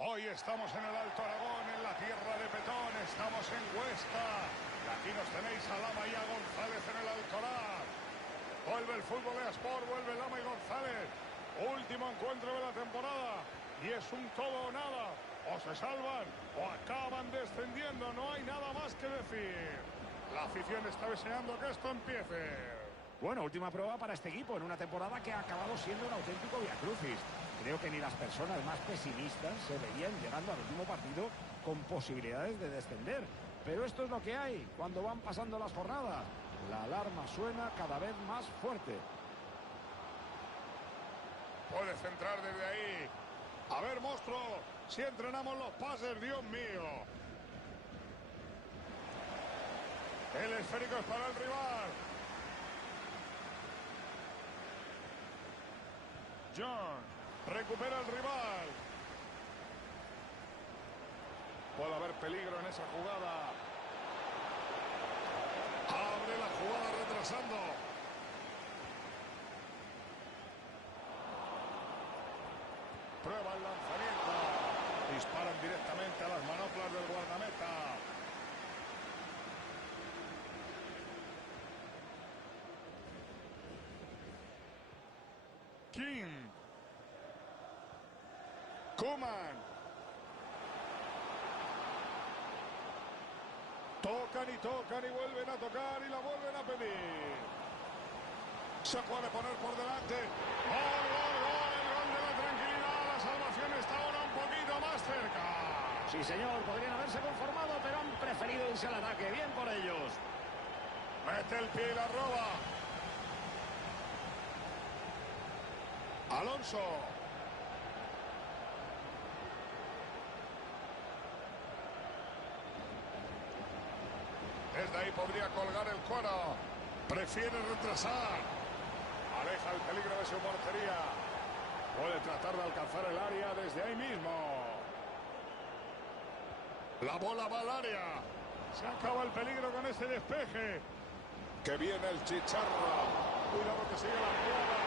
Hoy estamos en el Alto Aragón, en la tierra de Petón, estamos en Huesca. Y aquí nos tenéis a Lama y a González en el Altorar. Vuelve el fútbol de Sport, vuelve Lama y González. Último encuentro de la temporada. Y es un todo o nada. O se salvan o acaban descendiendo. No hay nada más que decir. La afición está deseando que esto empiece. Bueno, última prueba para este equipo en una temporada que ha acabado siendo un auténtico viacrucis. Creo que ni las personas más pesimistas se veían llegando al último partido con posibilidades de descender. Pero esto es lo que hay cuando van pasando las jornadas. La alarma suena cada vez más fuerte. Puede centrar desde ahí. A ver, monstruo, si entrenamos los pases, Dios mío. El esférico es para el rival. John. Recupera el rival. Puede haber peligro en esa jugada. Abre la jugada retrasando. Prueba el lanzamiento. Disparan directamente a las manoplas del guardameta. King. Koeman. Tocan y vuelven a tocar y la vuelven a pedir. Se puede poner por delante. ¡Gol, gol, gol! El gol de la tranquilidad. La salvación está ahora un poquito más cerca. Sí, señor, podrían haberse conformado, pero han preferido irse al ataque. Bien por ellos. Mete el pie y la roba. Alonso. Desde ahí podría colgar el cuero. Prefiere retrasar. Aleja el peligro de su portería. Puede tratar de alcanzar el área desde ahí mismo. La bola va al área. Se acaba el peligro con ese despeje. Que viene el chicharro. Cuidado que sigue la jugada.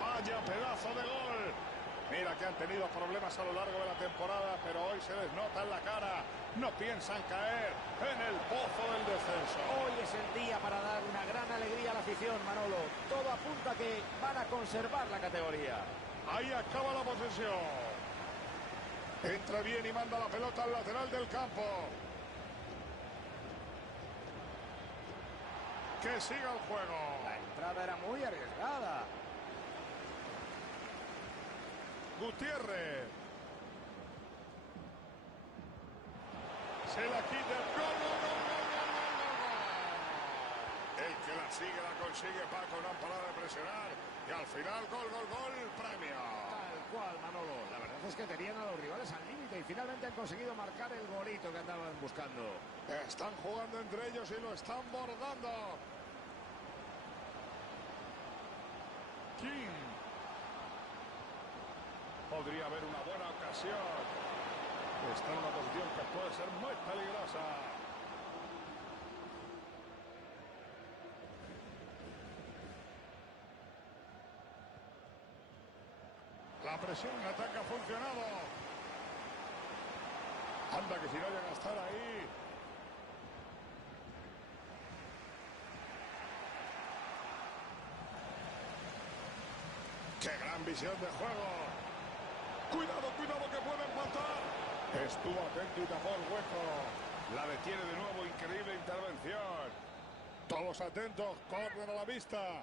¡Vaya pedazo de gol! Mira que han tenido problemas a lo largo de la temporada, pero hoy se les nota en la cara. No piensan caer en el pozo del descenso. Hoy es el día para dar una gran alegría a la afición, Manolo. Todo apunta a que van a conservar la categoría. Ahí acaba la posesión. Entra bien y manda la pelota al lateral del campo. Que siga el juego. La entrada era muy arriesgada. Gutiérrez. Se la quita. ¡Gol, gol, gol, gol, gol, gol! El que la sigue la consigue, Paco. No han parado de presionar. Y al final, gol, gol, gol, premio. Tal cual, Manolo. La verdad es que tenían a los rivales al límite y finalmente han conseguido marcar el golito que andaban buscando. Están jugando entre ellos y lo están bordando. King. Podría haber una buena ocasión. Está en una posición que puede ser muy peligrosa. La presión en ataque ha funcionado. Anda que si no llega a estar ahí. ¡Qué gran visión de juego! ¡Cuidado, cuidado que puede empatar! Estuvo atento y tapó el hueco. La detiene de nuevo, increíble intervención. Todos atentos, córner a la vista.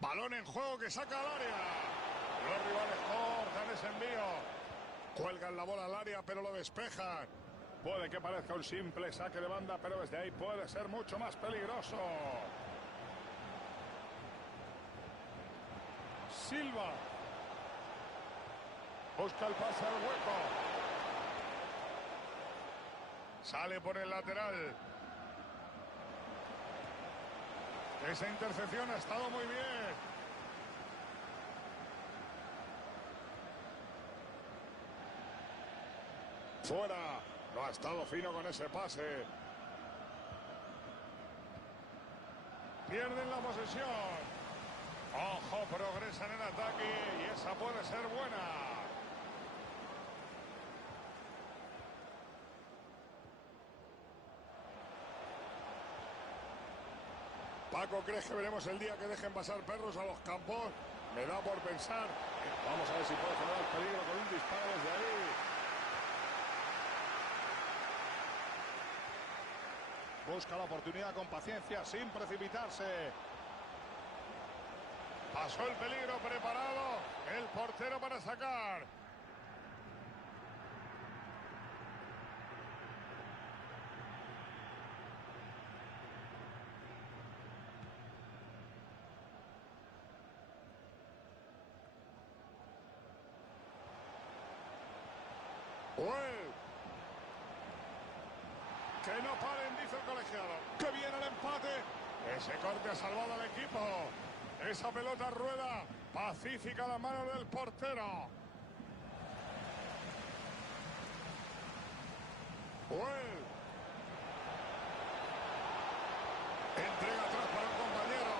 Balón en juego que saca al área. Los rivales cortan ese envío. Cuelgan la bola al área, pero lo despejan. Puede que parezca un simple saque de banda, pero desde ahí puede ser mucho más peligroso. Silva. Busca el pase al hueco. Sale por el lateral. Esa intercepción ha estado muy bien. Fuera. No ha estado fino con ese pase. Pierden la posesión. Ojo, progresan en ataque y esa puede ser buena. Paco, ¿crees que veremos el día que dejen pasar perros a los campos? Me da por pensar. Vamos a ver si puede generar peligro con un disparo desde ahí. Busca la oportunidad con paciencia, sin precipitarse. Pasó el peligro, preparado el portero para sacar. Que no paren, dice el colegiado. ¡Que viene el empate! Ese corte ha salvado al equipo. Esa pelota rueda pacífica a la mano del portero. Entrega atrás para un compañero.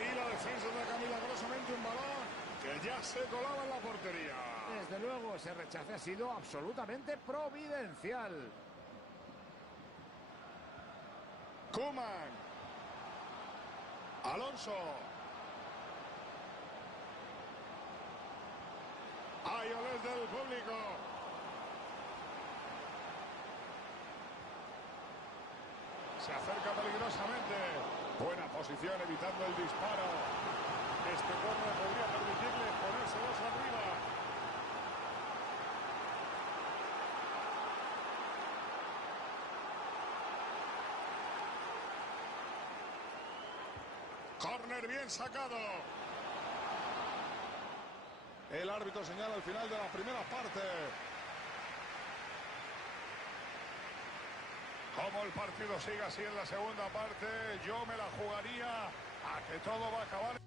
Y la defensa saca milagrosamente un balón que ya se colaba en la portería. Desde luego, ese rechace ha sido absolutamente providencial. Koeman. Alonso. Hay olés del público. Se acerca peligrosamente. Buena posición evitando el disparo. Este córner podría permitirle ponerse 2 arriba. Córner bien sacado. El árbitro señala el final de la primera parte. Como el partido sigue así en la segunda parte, yo me la jugaría a que todo va a acabar.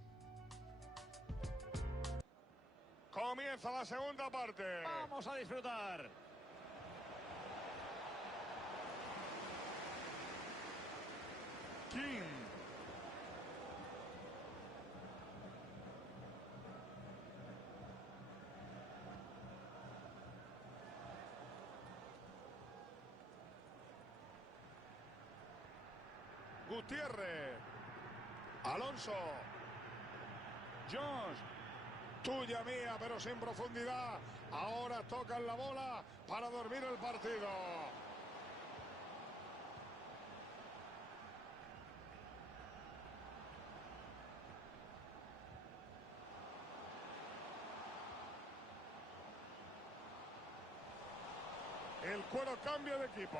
Comienza la segunda parte. Vamos a disfrutar. King. Gutiérrez. Alonso. Jones. Tuya mía, pero sin profundidad. Ahora tocan la bola para dormir el partido. El Cuero cambia de equipo.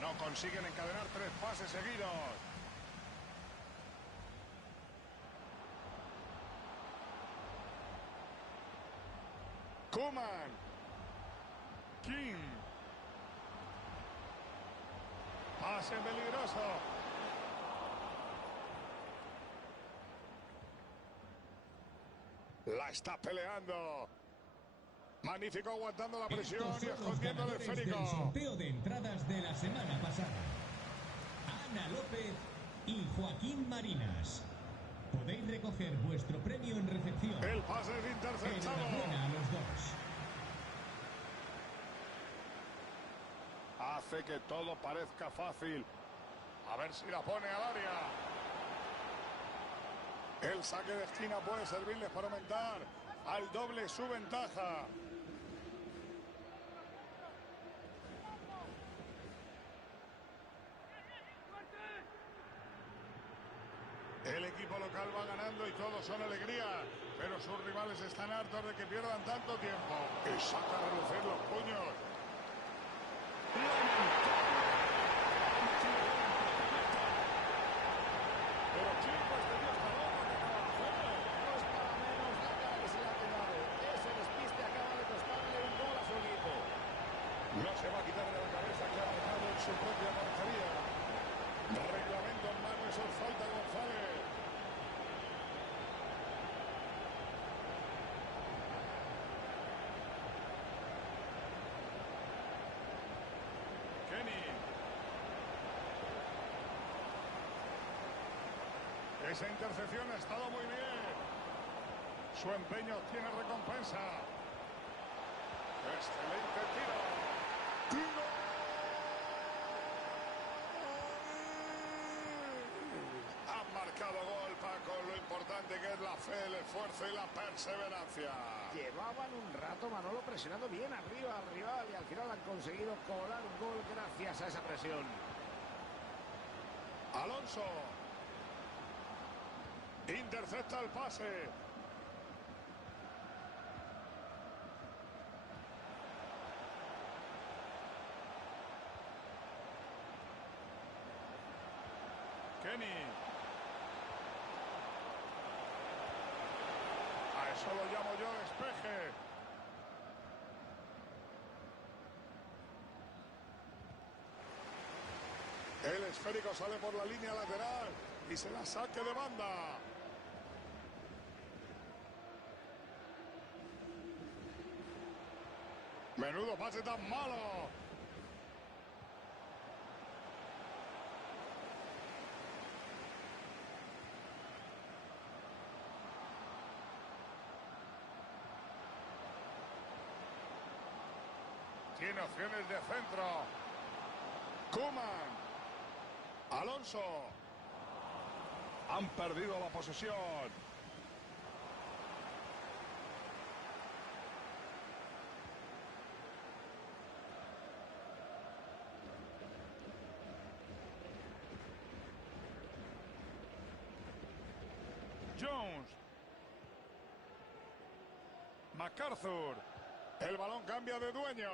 No consiguen encadenar 3 pases seguidos. Koeman. King. Pase peligroso. La está peleando. Magnífico aguantando la presión y escondiendo el esférico. Del sorteo de entradas de la semana pasada. Ana López y Joaquín Marinas. Podéis recoger vuestro premio en recepción. El pase es interceptado. Enhorabuena a los dos. Hace que todo parezca fácil. A ver si la pone al área. El saque de esquina puede servirles para aumentar al doble su ventaja. El equipo local va ganando y todos son alegría, pero sus rivales están hartos de que pierdan tanto tiempo. Y saca a relucir los puños. Pero chico, este tío está loco que acaba de hacerlo. No es para menos la cara que se le ha quedado. Ese despiste acaba de costarle un gol a su equipo. No se va a quitar de la cabeza que ha marcado en su propia portería. Reglamento en mano, eso es falta, González. Esa intercepción ha estado muy bien. Su empeño tiene recompensa. Excelente tiro. ¡Tiro! Han marcado gol, Paco. Lo importante que es la fe, el esfuerzo y la perseverancia. Llevaban un rato, Manolo, presionando bien arriba al rival y al final han conseguido colar un gol gracias a esa presión. Alonso. Intercepta el pase. Kenny. A eso lo llamo yo despeje. El esférico sale por la línea lateral y se la saque de banda. Menudo pase tan malo. Tiene opciones de centro. Koeman. Alonso. Han perdido la posesión. Jones. MacArthur. El balón cambia de dueño.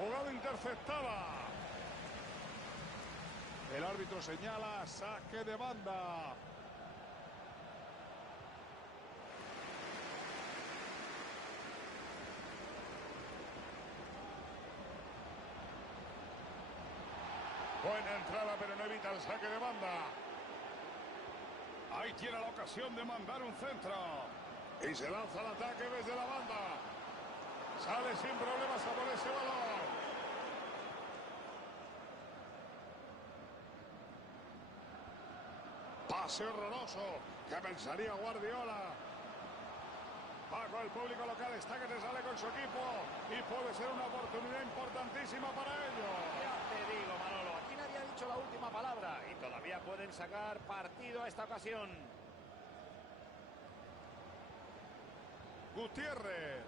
Jugada interceptada. El árbitro señala saque de banda. Buena entrada, pero no evita el saque de banda. Ahí tiene la ocasión de mandar un centro. Y se lanza al ataque desde la banda. Sale sin problemas a por ese balón. Pase horroroso. ¿Qué pensaría Guardiola? Paco, el público local está que se sale con su equipo. Y puede ser una oportunidad importantísima para ellos. Ya te digo, Manolo, aquí nadie ha dicho la última palabra y todavía pueden sacar partido a esta ocasión. Gutiérrez.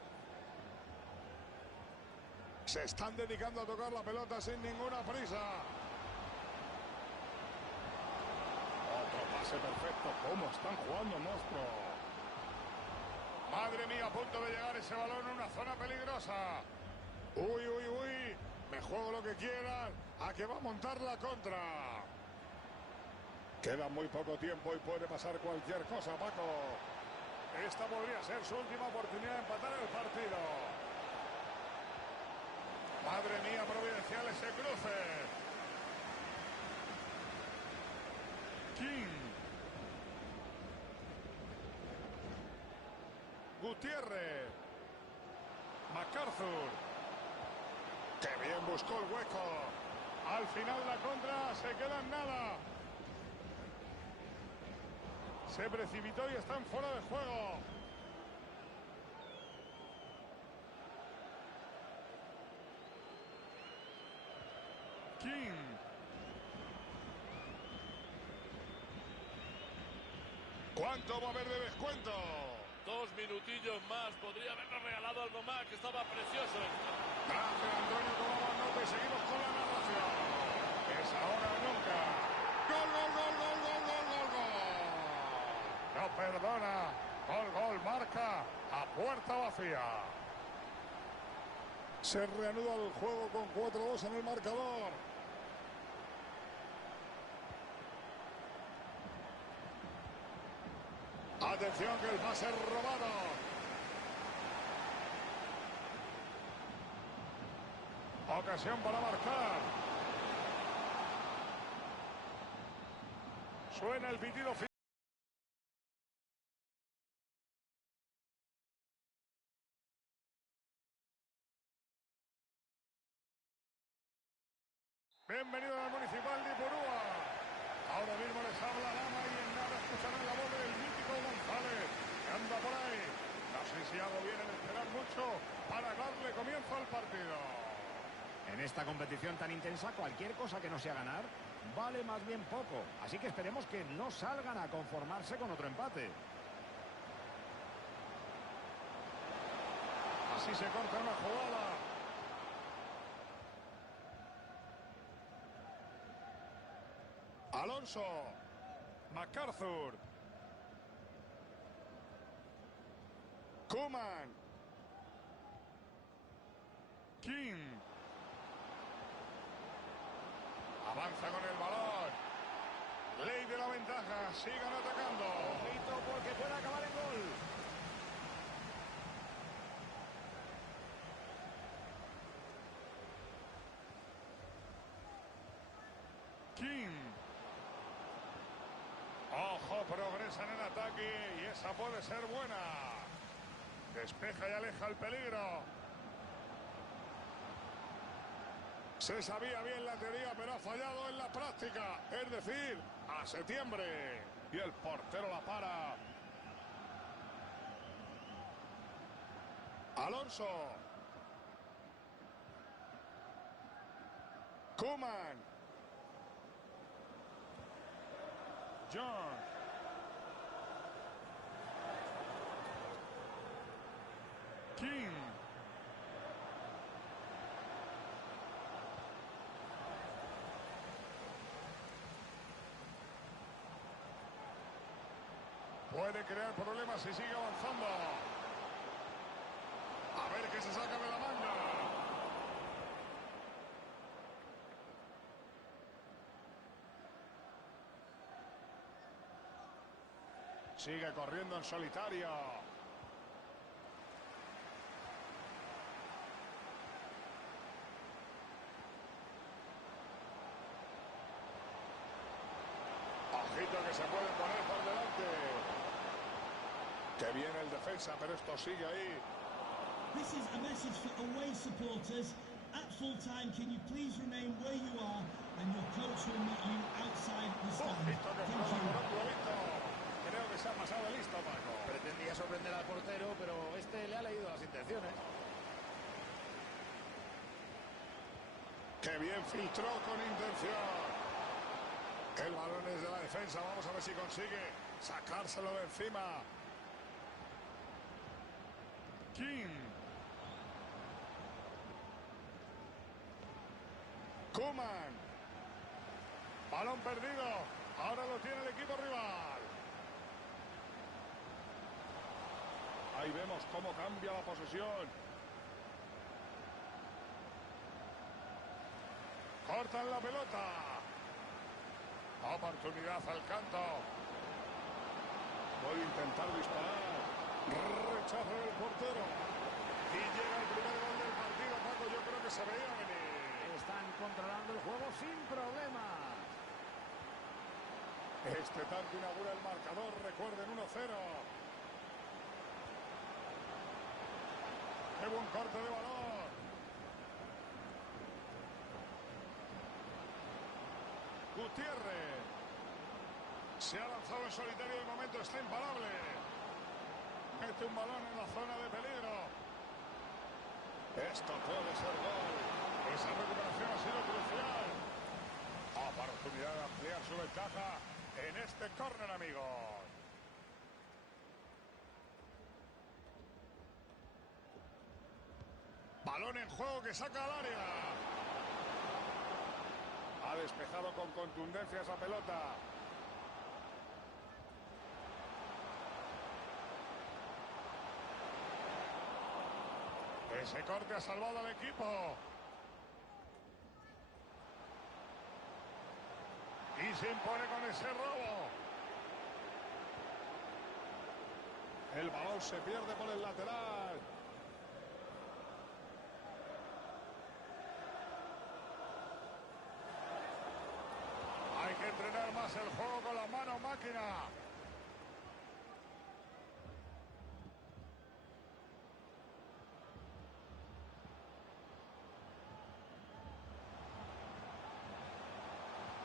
Se están dedicando a tocar la pelota sin ninguna prisa. Otro pase perfecto. ¿Cómo están jugando, monstruo? Madre mía, a punto de llegar ese balón en una zona peligrosa. Uy, uy, uy. Me juego lo que quieran. A que va a montar la contra. Queda muy poco tiempo y puede pasar cualquier cosa, Paco. Esta podría ser su última oportunidad de empatar el partido. Madre mía, providencial ese cruce. King. Gutiérrez. MacArthur. ¡Qué bien buscó el hueco! Al final la contra se queda en nada. Se precipitó y están fuera de juego. King. ¿Cuánto va a haber de descuento? 2 minutillos más, podría habernos regalado algo más, que estaba precioso esto. Gracias, Antonio, tomamos nota y seguimos con la narración. Es ahora o nunca. ¡Gol, gol, gol, gol, gol, gol, gol, gol! No perdona. Gol, gol, marca a puerta vacía. Se reanuda el juego con 4-2 en el marcador. Atención que el pase es robado. Ocasión para marcar. Suena el pitido final. Bienvenido. esta competición tan intensa, cualquier cosa que no sea ganar vale más bien poco. Así que esperemos que no salgan a conformarse con otro empate. Así se corta una jugada. Alonso. MacArthur. Koeman. King. Avanza con el balón. Ley de la ventaja. Sigan atacando. Ojito porque puede acabar en gol. King. Ojo, progresan en ataque y esa puede ser buena. Despeja y aleja el peligro. Se sabía bien la teoría, pero ha fallado en la práctica. Es decir, a septiembre. Y el portero la para. Alonso. Koeman. John. King. Puede crear problemas si sigue avanzando. A ver qué se saca de la manga. Sigue corriendo en solitario. Ojito que se puede poner por delante. Que viene el defensa, pero esto sigue ahí. This is a message for away supporters. At full time, can you please remain where you are and your coach will meet you outside the stand. Ojito que Thank prueba you. con un globito. Creo que se ha pasado de listo, Paco. Pretendía sorprender al portero, pero este le ha leído las intenciones. Que bien filtró con intención. El balón es de la defensa. Vamos a ver si consigue sacárselo de encima. King. Koeman. Balón perdido. Ahora lo tiene el equipo rival. Ahí vemos cómo cambia la posesión. Cortan la pelota. Oportunidad al canto. Puede intentar disparar. Rechazo del portero. Y llega el primer gol del partido, Paco. Yo creo que se veía venir. Están controlando el juego sin problema. Este tanto inaugura el marcador. Recuerden, 1-0. ¡Qué buen corte de balón! Gutiérrez. Se ha lanzado en solitario, de momento está imparable. Mete un balón en la zona de peligro. Esto puede ser gol. Esa recuperación ha sido crucial. Oportunidad de ampliar su ventaja en este córner, amigos. Balón en juego que saca al área. Ha despejado con contundencia esa pelota. Ese corte ha salvado al equipo. Y se impone con ese robo. El balón se pierde por el lateral. Hay que entrenar más el juego con la mano máquina.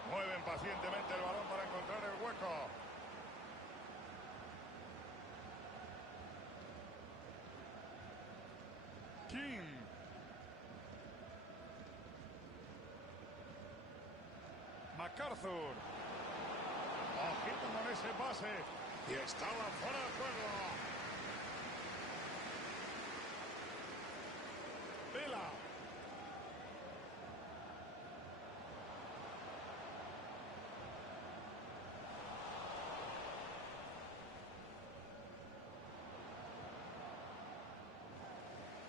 Mueven pacientemente el balón para encontrar el hueco. King. MacArthur. Ojito con ese pase. Y estaba fuera de juego. Vela.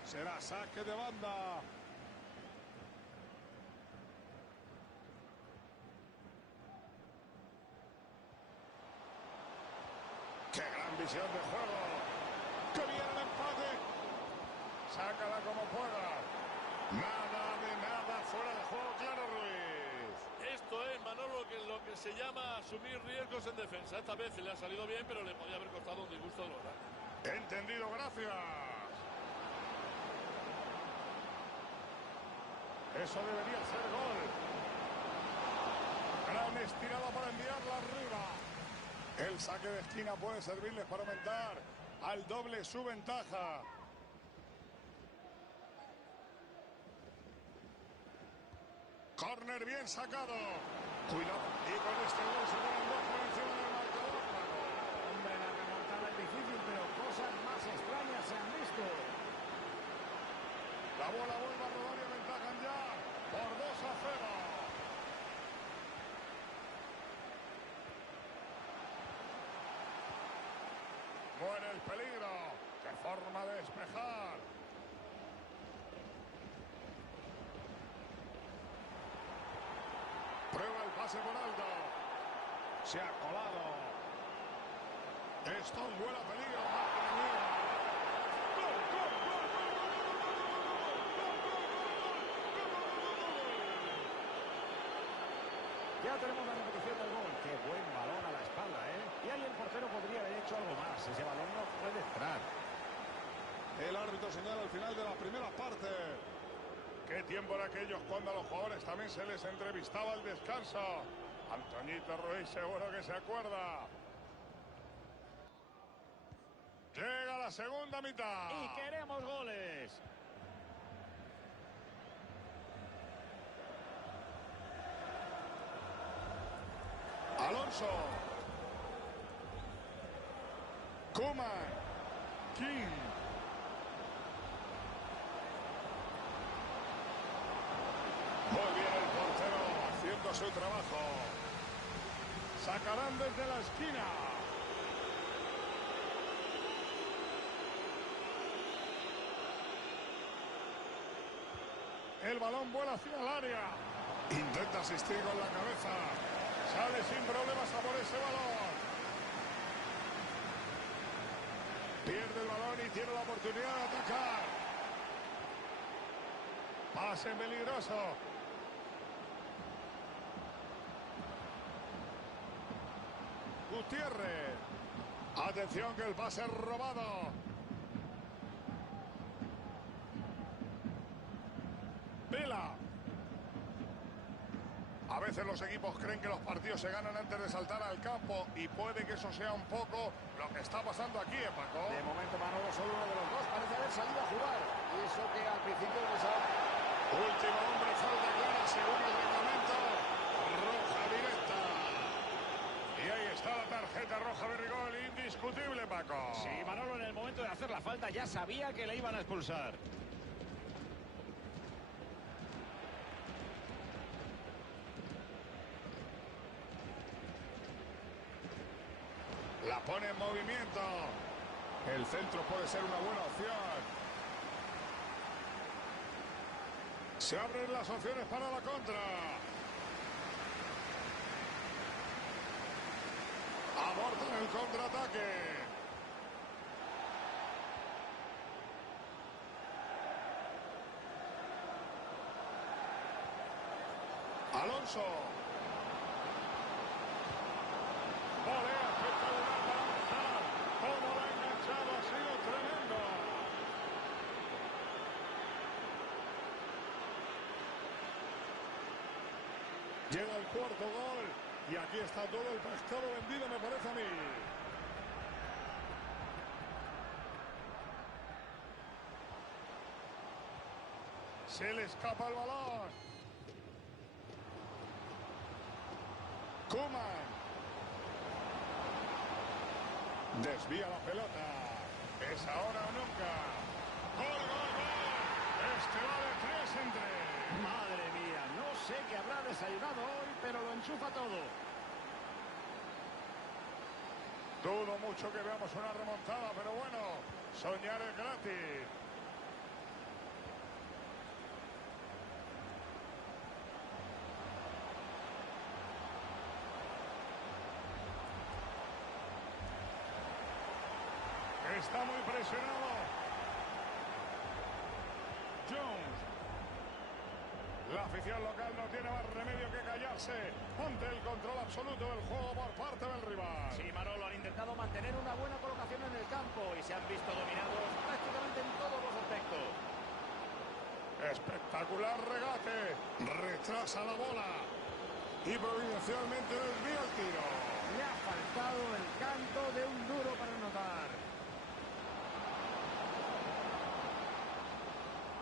Será saque de banda. ¡Qué gran visión de juego! ¡Que viene el empate! Sácala como pueda. Nada de nada fuera de juego, claro, Ruiz. Esto es, Manolo, lo que se llama asumir riesgos en defensa. Esta vez le ha salido bien, pero le podía haber costado un disgusto de lo grande. Entendido, gracias. Eso debería ser gol. Gran estirada para enviarla arriba. El saque de esquina puede servirles para aumentar al doble su ventaja. Córner bien sacado. Cuidado. Y con este gol se ponen dos por encima del marcador. Hombre, la remontada es difícil, pero cosas más extrañas se han visto. La bola vuelve a rodar y aventajan ya por 2-0. Muere el peligro. ¡Qué forma de despejar! Prueba el pase por alto. Se ha colado. Esto vuela peligro. ¡Madre mía! ¡Gol, gol, gol, gol, gol, gol, gol, Ya tenemos la repetición del gol. Qué buen balón a la espalda, ¿eh? Y ahí el portero podría haber hecho algo más. Ese balón no puede entrar. El árbitro señala al final de la primera parte. Qué tiempo era aquellos cuando a los jugadores también se les entrevistaba al descanso. Antoñito Ruiz seguro que se acuerda. Llega la segunda mitad. Y queremos goles. Alonso. Koeman. King. Muy bien el portero haciendo su trabajo. Sacarán desde la esquina. El balón vuela hacia el área. Intenta asistir con la cabeza. Sale sin problemas a por ese balón. Pierde el balón y tiene la oportunidad de atacar. Pase peligroso. Gutiérrez. Atención que el pase es robado. Vela. A veces los equipos creen que los partidos se ganan antes de saltar al campo y puede que eso sea un poco lo que está pasando aquí, Paco. De momento, Manolo, solo uno de los dos parece haber salido a jugar. Y eso que al principio pensaba... Último hombre, falta clara según el reglamento. Roja directa. Y ahí está la tarjeta roja de rigor, indiscutible, Paco. Sí, Manolo, en el momento de hacer la falta ya sabía que le iban a expulsar. La pone en movimiento. El centro puede ser una buena opción. Se abren las opciones para la contra. Abortan el contraataque. Alonso. Volea espectacular para avanzar. Cómo lo ha enganchado, ha sido tremendo. Llega el cuarto gol. Y aquí está todo el pescado vendido, me parece a mí. Se le escapa el balón. Koeman. Desvía la pelota. Es ahora o nunca. ¡Gol, gol, gol! Este va de 3 en 3. Madre mía, no sé qué habrá desayunado hoy, pero lo enchufa todo. Dudo mucho que veamos una remontada, pero bueno, soñar es gratis. Está muy presionado. Jones. La afición local no tiene más remedio que callarse ante el control absoluto del juego por parte del rival. Sí, Manolo, han intentado mantener una buena colocación en el campo y se han visto dominados prácticamente en todos los aspectos. Espectacular regate. Retrasa la bola. Y providencialmente desvía el tiro. Le ha faltado el canto de un duro para anotar.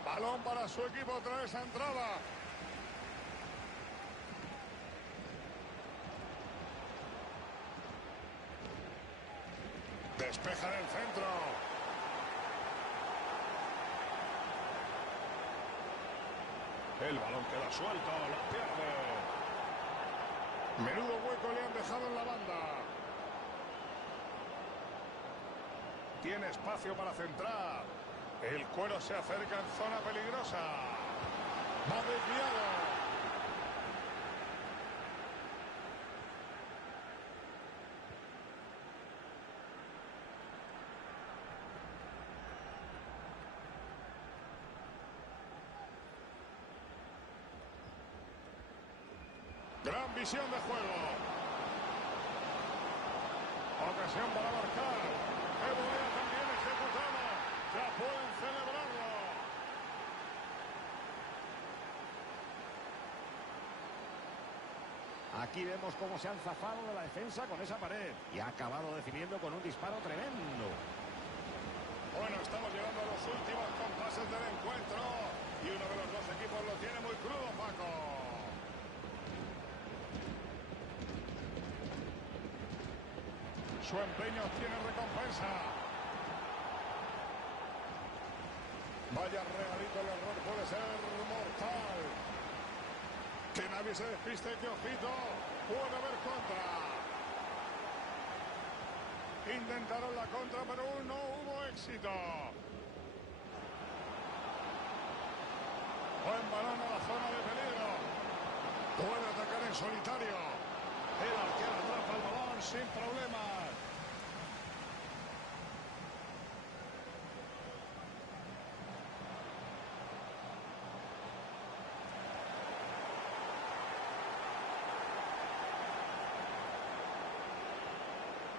Balón para su equipo tras esa entrada. Despeja en el centro. El balón queda suelto, la pierde. Menudo hueco le han dejado en la banda. Tiene espacio para centrar. El Cuero se acerca en zona peligrosa. Va desviado. Gran visión de juego. Ocasión para marcar. ¡Qué volea también ejecutada! ¡Ya pueden celebrarlo! Aquí vemos cómo se han zafado de la defensa con esa pared y ha acabado definiendo con un disparo tremendo. Bueno, estamos llegando a los últimos compases del encuentro y uno de los dos equipos lo tiene muy crudo, Paco. Su empeño tiene recompensa. Vaya regalito, el error puede ser mortal. Que nadie se despiste, que ojito, puede haber contra. Intentaron la contra, pero no hubo éxito. Buen balón a la zona de peligro. Puede atacar en solitario. El arquero atrapa el balón sin problemas.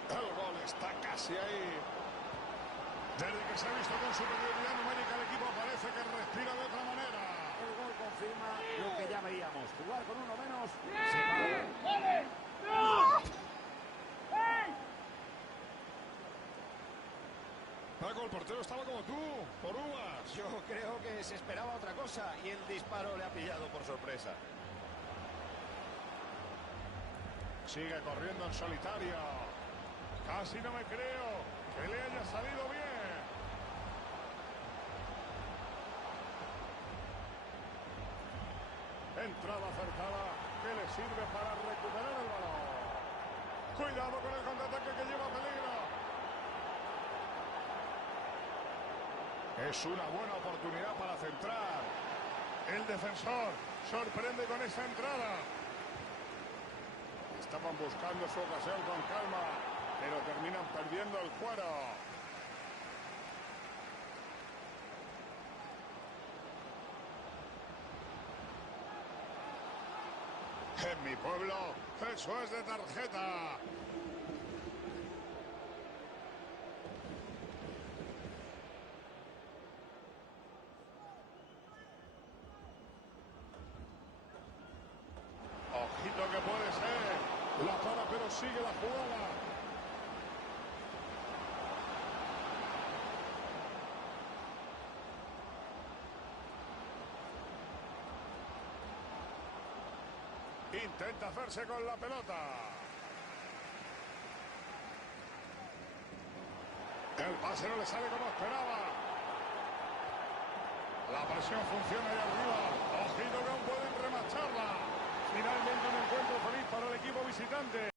El gol está casi ahí. Desde que se ha visto con superioridad numérica, el equipo parece que respira de otra manera. El gol confirma lo que ya veíamos. Jugar con uno menos se paga. Paco, el portero estaba como tú, por uvas. Yo creo que se esperaba otra cosa y el disparo le ha pillado por sorpresa. Sigue corriendo en solitario. Casi no me creo que le haya salido bien. Entrada acertada que le sirve para recuperar el balón. Cuidado con el contraataque que lleva peligro. Es una buena oportunidad para centrar. El defensor sorprende con esta entrada. Estaban buscando su ocasión con calma, pero terminan perdiendo el Cuero. En mi pueblo, eso es de tarjeta. Ojito que puede ser. La para, pero sigue la jugada. Intenta hacerse con la pelota. El pase no le sale como esperaba. La presión funciona ahí arriba. Ojito que aún pueden remacharla. Finalmente un encuentro feliz para el equipo visitante.